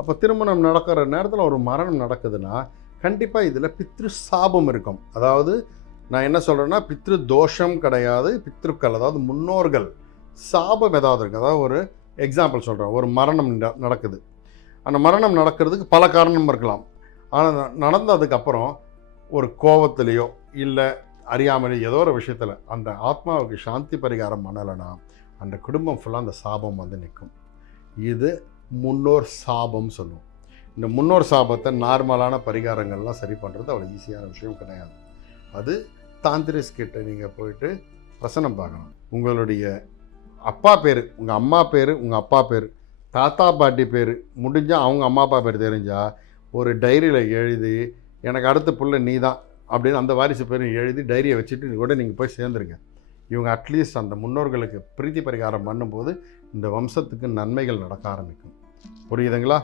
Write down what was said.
அப்போ திருமணம் நடக்கிற நேரத்தில் ஒரு மரணம் நடக்குதுன்னா கண்டிப்பாக இதில் பித்ரு சாபம் இருக்கும். அதாவது நான் என்ன சொல்கிறேன்னா, பித்ரு தோஷம் கிடையாது, பித்ருக்கள் அதாவது முன்னோர்கள் சாபம் ஏதாவது இருக்குது. அதாவது ஒரு எக்ஸாம்பிள் சொல்கிறேன், ஒரு மரணம் நடக்குது. அந்த மரணம் நடக்கிறதுக்கு பல காரணம் இருக்கலாம். ஆனால் நடந்ததுக்கப்புறம் ஒரு கோபத்திலேயோ இல்லை அறியாமலே ஏதோ ஒரு விஷயத்தில் அந்த ஆத்மாவுக்கு சாந்தி பரிகாரம் பண்ணலைன்னா அந்த குடும்பம் ஃபுல்லாக அந்த சாபம் வந்து நிற்கும். இது முன்னோர் சாபம் சொல்லுவோம். இந்த முன்னோர் சாபத்தை நார்மலான பரிகாரங்கள்லாம் சரி பண்ணுறது அவ்வளோ ஈஸியான விஷயம் கிடையாது. அது தாந்திரிஸ் கிட்ட நீங்கள் போயிட்டு வசனம் பார்க்கணும். உங்களுடைய அப்பா பேர், உங்கள் அம்மா பேர், உங்கள் அப்பா பேர், தாத்தா பாட்டி பேர் முடிஞ்சால் அவங்க அம்மா அப்பா பேர் தெரிஞ்சால் ஒரு டைரியில் எழுதி எனக்கு அடுத்த புள்ள நீ தான் அப்படின்னு அந்த வாரிசு பேர் எழுதி டைரியை வச்சுட்டு கூட நீங்கள் போய் சேர்ந்துருங்க. இவங்க அட்லீஸ்ட் அந்த முன்னோர்களுக்கு பிரீத்தி பரிகாரம் பண்ணும்போது இந்த வம்சத்துக்கு நன்மைகள் நடக்க ஆரம்பிக்கும். புரியுதுங்களா?